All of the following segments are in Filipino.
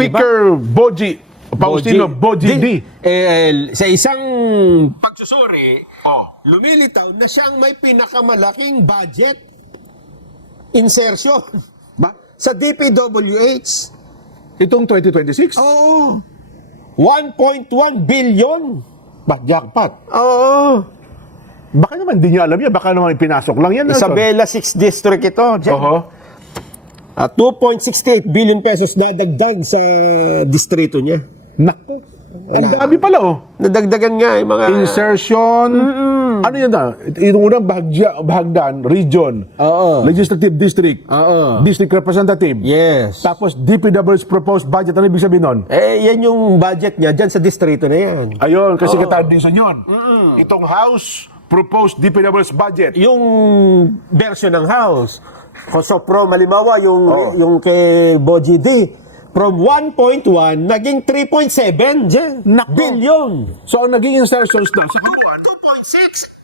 Speaker Boji, Faustino Boji D. Sa isang pagsusuri, lumilitaw na siyang may pinakamalaking budget insertion Ba? sa DPWH. Itong 2026? Oo. 1.1 billion. Ba, jackpot. Oo. Baka naman hindi niya alam yan. Baka naman pinasok lang yan. Isabela 6 District ito. Oho. 2.68 billion pesos dadagdag sa distrito niya. Naku. Ang dami pala, Nadagdagan nga yung mga... Insertion. Ano yan na? Yung unang bahagdan, region. Oo. Legislative district. Oo. District representative. Yes. Tapos DPW's proposed budget. Ano ibig sabihin nun? Yan yung budget niya dyan sa distrito na yan. Ayun, kasi katardinsan yun. Itong House proposed DPW's budget. Yung version ng House. So, malimawa yung kay Boji D. From 1.1, naging 3.7 dyan. Nako. Billion. So, ang naging insertions na sa kumuan, 2.6.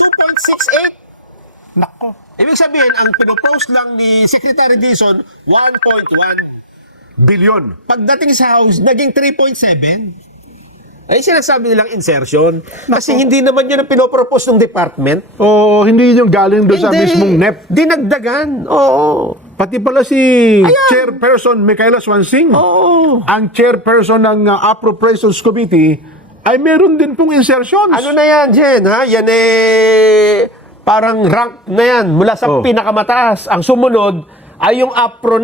2.68. nako. Ibig sabihin, ang pinopose lang ni Secretary Dizon, 1.1. Billion. Pagdating sa House, naging 3.7. Ay, sinasabi nilang insertion. Kasi hindi naman yun ang pinopropose ng department. O, hindi yung galing doon sa Hindi. mismong NEP. Dinagdagan. Oo. Pati pala si Chairperson Micaela Swansing, Oo. ang chairperson ng Appropriations Committee, ay meron din pong insertions. Ano na yan, Jen? Ha? Yan parang rank na yan mula sa pinakamataas. Ang sumunod ay yung APRO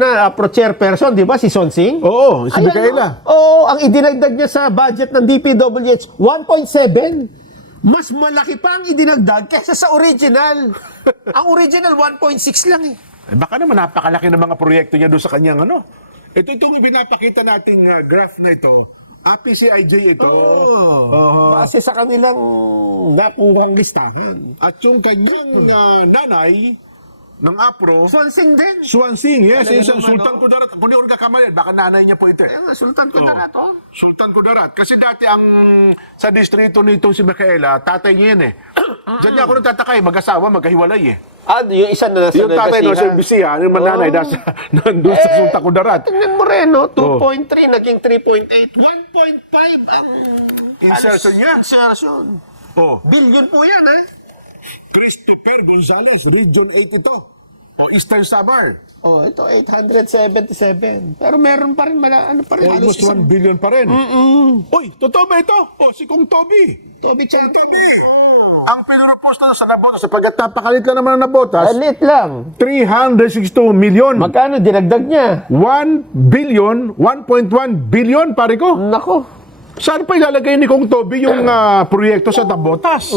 chairperson, di ba? Si Sonsing? Oo, si Micaela. Oo, ang idinagdag niya sa budget ng DPWH, 1.7. Mas malaki pa ang idinagdag kaysa sa original. Ang original, 1.6 lang eh. Baka naman napakalaki ng mga proyekto niya doon sa kanyang ano. Itong ipinapakita nating graph na ito, PCIJ ito. Base sa kanilang nakuhang listahan. At yung kanyang nanay ng APRO, Sonsing din. Swansing, yes, Talaga isang naman, Sultan Kudarat. Kung di ko kamalan, baka nanay niya po ito. Kaya nga, Sultan Kudarat. Sultan Kudarat. Kasi dati sa distrito nitong si Micaela, tatay niya yan eh. Diyan niya ako nagtataka eh, mag-asawa, magkahiwalay eh. Yung isa na nasa Yung tatay no, sa Bisiya, yung mananay, nandun sa Sultan Kudarat. Tingnan mo rin, no? 2.3, naging 3.8. 1.5 ang Insertion niya. insertion. Oh. Billion po yan, eh. Christopher Gonzalez, Region 8 ito. O Eastern Samar. Oh, ito, 877. Pero meron pa rin, ano pa rin. Almost 1 billion pa rin. Uy, totoo ba ito? O, si Kong Toby. Toby Chapter. Ang pinropose na sa nabotas, sapagkat napakalit lang naman ang nabotas, Alit lang. 362 million. Magkano dinagdag niya? 1 billion, 1.1 billion, pare ko. Nako. Saan pa ilalagay ni Kong Toby yung proyekto sa nabotas?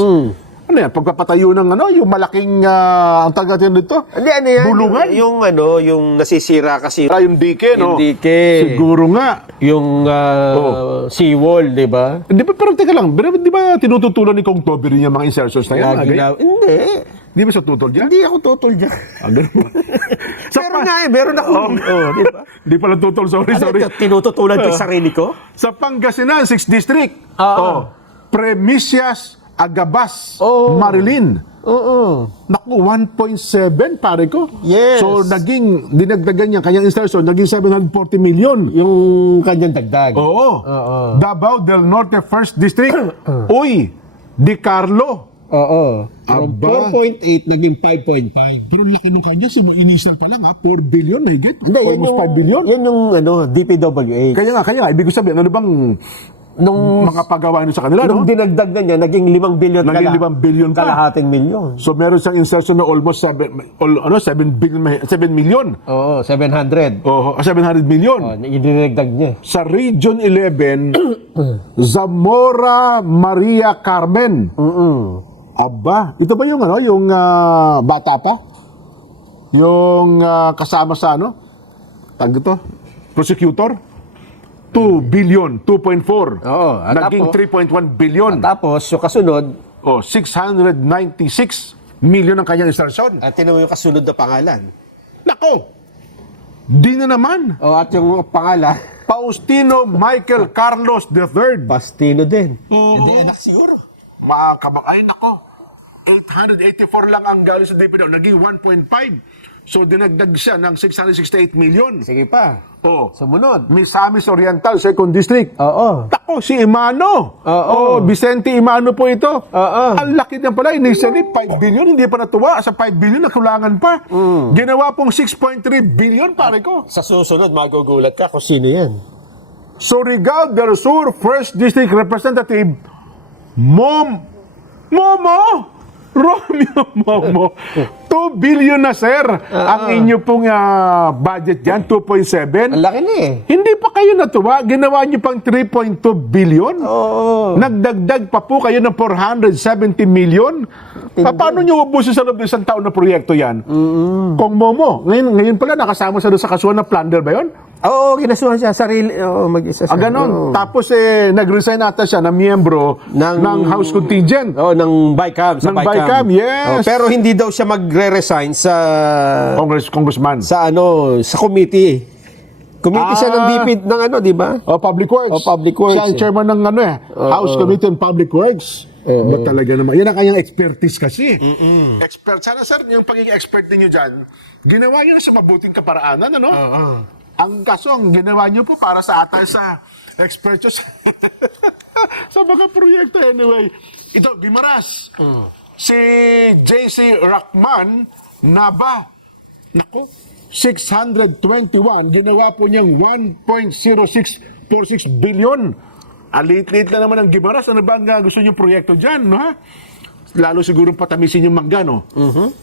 Ano yan? Pagpapatayo ng yung malaking, ang tagat yan dito? Hindi, ano yan? Bulungan? Yung nasisira kasi. Yung dike, no? Yung dike. Siguro nga. Yung seawall, di ba? Di ba, pero teka lang, di ba tinututulan ni Kong Toby rin yung mga insertions na yan? Hindi. Di ba sa tutol dyan? Hindi ako tutol dyan. Ganun. Meron nga eh, meron ako. Di ba? Di pala tutol, sorry. Tinututulan ko yung sarili ko? Sa Pangasinan, 6th District. Premisias, Agabas, Marilyn. Oo. Naku, 1.7 pare ko. Yes. So, dinagdagan niya, kanyang insertion, naging 740 million. Yung kanyang dagdag. Oo. Davao del Norte, 1st District. Uy, Di Carlo. Oo. From Aba. 4.8 naging 5.5. Pero laki nung kanya, initial pa lang 4 billion, higit. Hindi, yan Almost yung, 5 billion. Yan yung DPWH. Kaya nga, ibig ko sabihin, ano bang Nung mga paggawa nyo sa kanila, nung no? dinagdag na niya, naging 5 billion Naging 5 billion pa. kalahating milyon. So meron siyang insertion na almost 7 million. Oo, 700. Oh, 700 million. Dinagdag niya. Sa Region 11, Zamora Maria Carmen. Aba, ito ba yung yung bata pa? Yung kasama sa tag ito? Prosecutor? 2 billion, 2.4. Oo, at Naging 3.1 billion. Tapos, yung kasunod, 696 million ang kanyang insertion. at tinan mo yung kasunod na pangalan. Nako! Di na naman. At yung pangalan, Faustino Michael Carlos III. Pastino din. Hindi, anak siguro. Ay nako. 884 lang ang galing sa DPW. Naging 1.5. So, dinagdag siya ng 668 million. Sige pa. Oh. Sumunod. Misamis Oriental, 2nd District. Oo. Tako, si Imano. Oo. Vicente Imano po ito. Oo. Ang laki na pala. Initially, 5 billion. Hindi pa natuwa. Sa 5 billion, nakulangan pa. Ginawa pong 6.3 billion, pare ko. Sa susunod, magugulat ka kung sino yan. Surigao del Sur, 1st District Representative, Momo! Romeo Momo. 2 billion na, sir. Ang inyo pong budget dyan, 2.7. Ang laki na eh. Hindi pa kayo natuwa. Ginawa nyo pang 3.2 billion. Oo. Nagdagdag pa po kayo ng 470 million. Paano nyo ubusin sa loob ng isang taon na proyekto yan? Kung Momo, ngayon pala nakasama sa doon sa kasuhan ng plunder ba yun? Oo, ginasuhan siya. Sarili. Oo, mag-isa siya. Ganon. Oo. Tapos nag-resign ata siya na miyembro ng House Contingent. Oo, ng BICAM. Sa Ng BICAM, yes. Pero hindi daw siya magre-resign sa Congressman. sa committee. Committee siya ng DP ng di ba? Public Works. Public Works. Siya ang chairman ng House Committee on Public Works. Ba talaga naman? Yan ang kanyang expertise kasi. Expert. Sana, sir, yung pagiging expert ninyo dyan, ginawa nyo na sa mabuting kaparaanan, ano? Ang kaso, ang ginawa nyo po para sa atay sa experts sa mga proyekto anyway. Ito, Guimaras. Si JC Rahman Naba. Naku, 621. Ginawa po niyang 1.0646 billion. Alit-lit na naman ang Guimaras. Ano ba ang gusto niyong proyekto dyan, no? Ha? Lalo siguro patamisin yung mangga, no?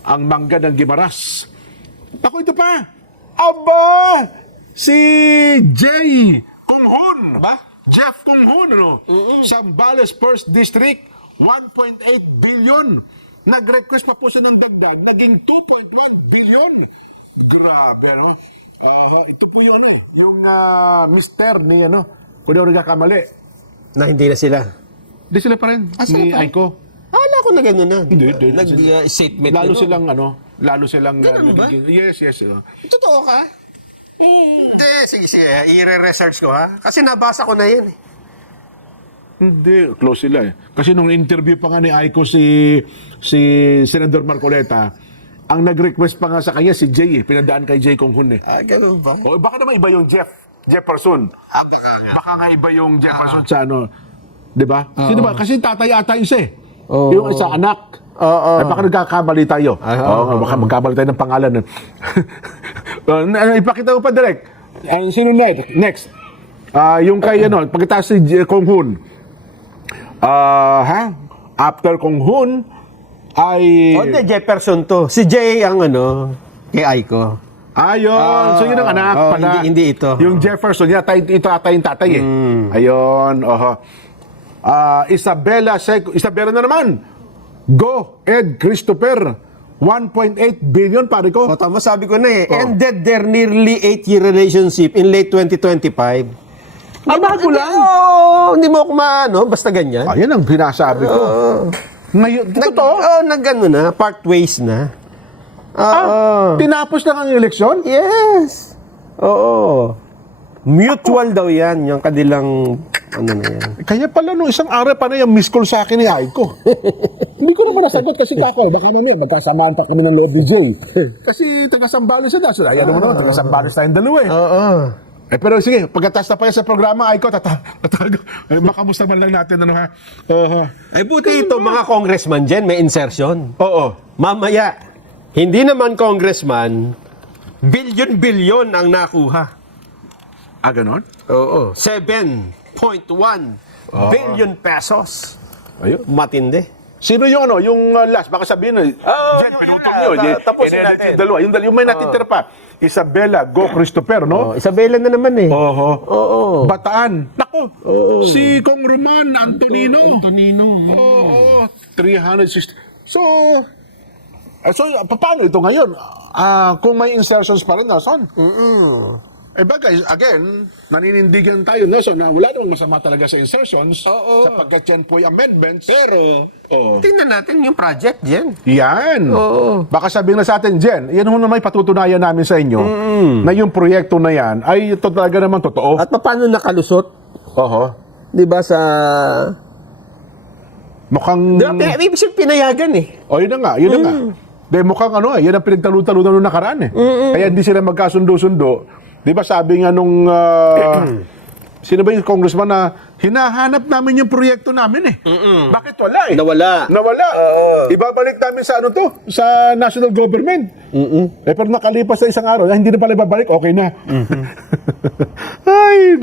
Ang mangga ng Guimaras. Naku, ito pa. Aba! Si Jay Kunghun. Ba? Jeff Kunghun, ano? Sambales 1st District, 1.8 billion. Nag-request pa po siya ng dagdag, naging 2.1 billion. Grabe, ano? Ito po yun, yung mister ni, kung di ako nagkakamali. Na hindi na sila. Di sila pa rin, ni Aiko. Akala ko na gano'n na. Hindi. Nag-statement. Lalo silang, Ganun ba? Yes. Totoo ka? Hindi. Sige. I-research ko, ha? Kasi nabasa ko na yan, eh. Hindi, close sila eh. Kasi nung interview pa nga ni Aiko si Senador Marcoleta, ang nag-request pa nga sa kanya si Jay eh. Pinadaan kay Jay Kunghun eh. Ganun ba? O baka naman iba yung Jefferson. Baka nga. Baka nga iba yung Jefferson sa Di ba? Sino ba? Kasi tatay ata isa eh. Oo. Yung isa anak. Ay, baka nagkakamali tayo. Baka magkamali tayo ng pangalan. Ipakita mo pa direct. Sino next? Yung kay pagkatapos si Kunghun. After Kunghun ay Hindi, Jefferson to. Si Jay ang kay Aiko. Ayun. So yun ang anak pala. Hindi ito. Yung Jefferson, ito ata yung tatay eh. Ayun. Isabela na naman. Go, Ed Christopher. 1.8 billion, pare ko. Tama, sabi ko na eh. Ended their nearly 8-year relationship in late 2025. Bago lang. Hindi mo ako basta ganyan. Ayan ang pinasabi ko. Ngayon, totoo? Na, part ways na. Tinapos lang ang eleksyon? Yes. Oo. Mutual daw yan, yung kanilang, na yan. Kaya pala nung isang araw pa na yung miss call sa akin ni Aiko. Hindi ko naman nasagot kasi kako, baka mamaya magkasamaan pa kami ng loob ni Jay. Kasi taga-Sambales na daw. So, ayan naman naman, taga-Sambales tayong dalawa eh. Oo. Pero sige, pagkatas na pa yan sa programa, Aiko, makamusta man lang natin, Ay, buti ito, mga congressman dyan, may insertion. Oo. Mamaya, hindi naman congressman, bilyon-bilyon ang nakuha. Ganon? Oo. 7.1 billion pesos. Ayun. Matindi. Sino yung yung last? Baka sabihin na, tapusin natin. Yung may natitira pa. Isabela, Go Christopher, no? Isabela na naman eh. Oo. Oo. Bataan. Naku, si Kong Roman Antonino. Oo. 360. So, paano ito ngayon? Kung may insertions pa rin, nasan? Bagay, again, naninindigan tayo, no? So, wala namang masama talaga sa insertions. Sapagkat yan po yung amendments. Pero, tingnan natin yung project dyan. yan. Oo. Baka sabihin na sa atin, Jen, yan ho na may patutunayan namin sa inyo na yung proyekto na yan ay ito talaga naman totoo. At paano nakalusot? Oho. Di ba sa... Mukhang... Ibig sabihin pinayagan eh. Yun na nga. Dahil mukhang yan ang pinagtalo-talo nung nakaraan eh. Kaya hindi sila magkasundo-sundo. Di ba sabi nga nung, sino ba yung congressman na hinahanap namin yung proyekto namin eh. Bakit wala eh? Nawala. Ibabalik namin sa sa national government. Pero nakalipas na isang araw, hindi na pala ibabalik, okay na. Ay,